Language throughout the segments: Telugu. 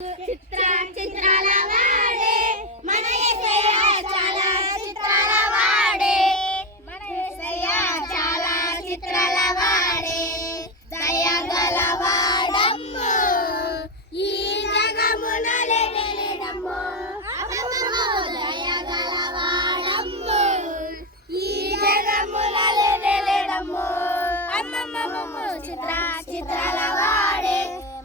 చిత్ర చిత్రాల వాడే మన యేసయ్య చాలా చిత్రాల వాడే మన యేసయ్య చాలా చిత్రాల వాడే దయగల వాడమ్ము ఈ జగమున లేడమ్ము అమ్మమ్మ దయగల వాడమ్ము ఈ జగమున లేడమ్ము అమ్మమ్మ చిత్ర చిత్రాల వాడే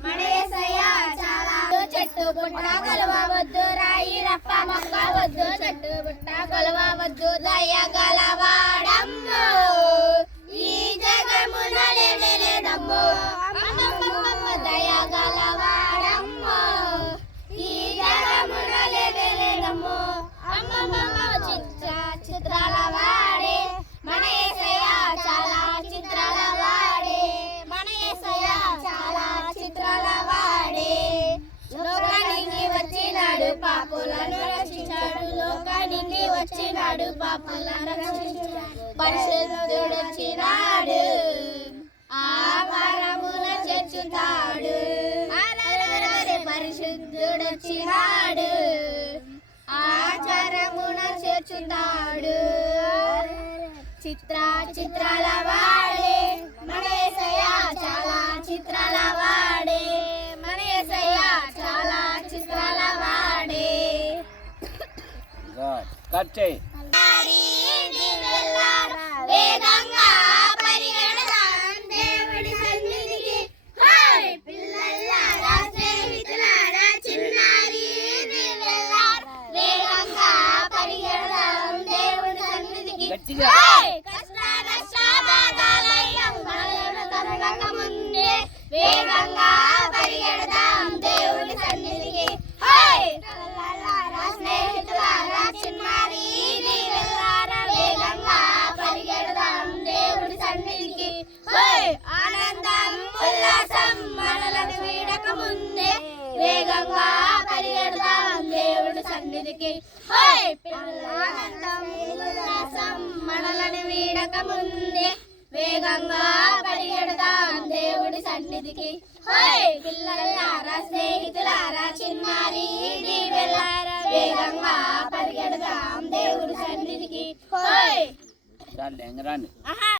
మన యేసయ్య చాలా చెట్టు పుట్ట కలవవద్దు రాయి రప్ప మొక్క వద్దు చెట్టు పుట్ట కలవవద్దు దయగల వాడమ్ము ఈ జగమున లేడమ్ము అమ్మమ్మ దయగల వాడమ్ము ఈ జగమున లేడమ్ము అమ్మమ్మ చిత్ర చిత్రాల వాడే మన యేసయ్య చాలా చిత్రాల వాడే మన యేసయ్య చాలా చిత్రాల వాడే లోకానికి వచ్చినాడు పాపులను రక్షించాడు లోకానికి వచ్చినాడు పాపులను రక్షించాడు పరిశుద్ధుడు వచ్చినాడు ఆ పరమున చేర్చుతాడు పరిశుద్ధుడు వచ్చినాడు ఆ చరమున చేర్చుతాడు చిత్ర చిత్రాల వాడే మన యేసయ్య చాలా చిత్రాల వాడే మన యేసయ్య చాలా చిత్రాల వాడే కట్ చేయి వేగంగా పరిగెడదాం దేవుడి సన్నిధికి హై పిల్లలారా స్నేహితులారా చిన్నారి దివ్యలారా వేగంగా పరిగెడదాం దేవుడి సన్నిధికి గట్టిగా కష్టాల శాబాదాలయం మనలను తరగక ముందే వేగంగా పరిగెడదాం దేవుడి సన్నిధికి హై పిల్లలారా స్నేహితులారా చిన్నారి దివ్యలారా వేగంగా పరిగెడదాం దేవుడి సన్నిధికి హై ఆనందం ఉల్లాసం మనలను వీడక ముందే వేగంగా పరిగెడదాం దేవుడి సన్నిధికి హై ఆనందం ఉల్లాసం మనలను వీడక ముందే వేగంగా పరిగెడదాం దేవుడి సన్నిధికి హై పిల్లలారా స్నేహితులారా చిన్నారి దివ్యలారా వేగంగా పరిగెడదాం దేవుడి సన్నిధికి హై చాలు ఎంగరాండి.